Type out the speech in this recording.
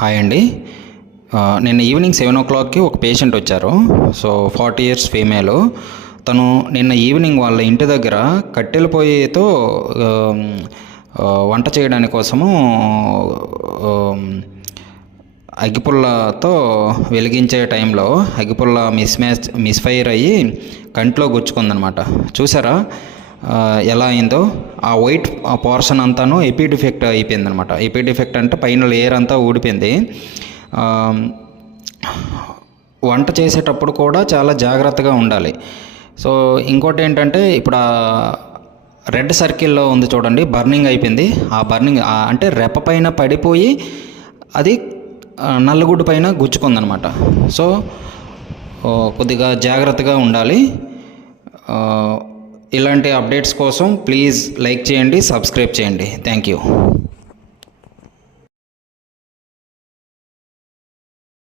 Hi అండి. నిన్న evening 7 o'clockకి ఒక పేషెంట్ వచ్చారు. So 40 years female. తను నిన్న ఈవినింగ్ వాళ్ళ ఇంటి దగ్గర కట్టెల పొయ్యితో వంట చేయడానికి కోసము అగ్గిపుల్లతో వెలిగించే టైంలో అగ్గిపుల్ల మిస్ఫైర్ అయ్యి కంట్లో గుచ్చుకుందనమాట. చూసారా ఎలా అయిందో? ఆ వైట్ పోర్షన్ అంతాను ఎపీ డిఫెక్ట్ అయిపోయిందనమాట. ఎపీ డిఫెక్ట్ అంటే పైన లేయర్ అంతా ఊడిపోయింది. వంట చేసేటప్పుడు కూడా చాలా జాగ్రత్తగా ఉండాలి. సో ఇంకోటి ఏంటంటే, ఇప్పుడు ఆ రెడ్ సర్కిల్లో ఉంది చూడండి, బర్నింగ్ అయిపోయింది. ఆ బర్నింగ్ అంటే రెప్ప పైన పడిపోయి అది నల్లగుడ్డు పైన గుచ్చుకుందనమాట. సో కొద్దిగా జాగ్రత్తగా ఉండాలి. ఇలాంటి అప్డేట్స్ కోసం ప్లీజ్ లైక్ చేయండి, సబ్స్క్రైబ్ చేయండి. Thank you.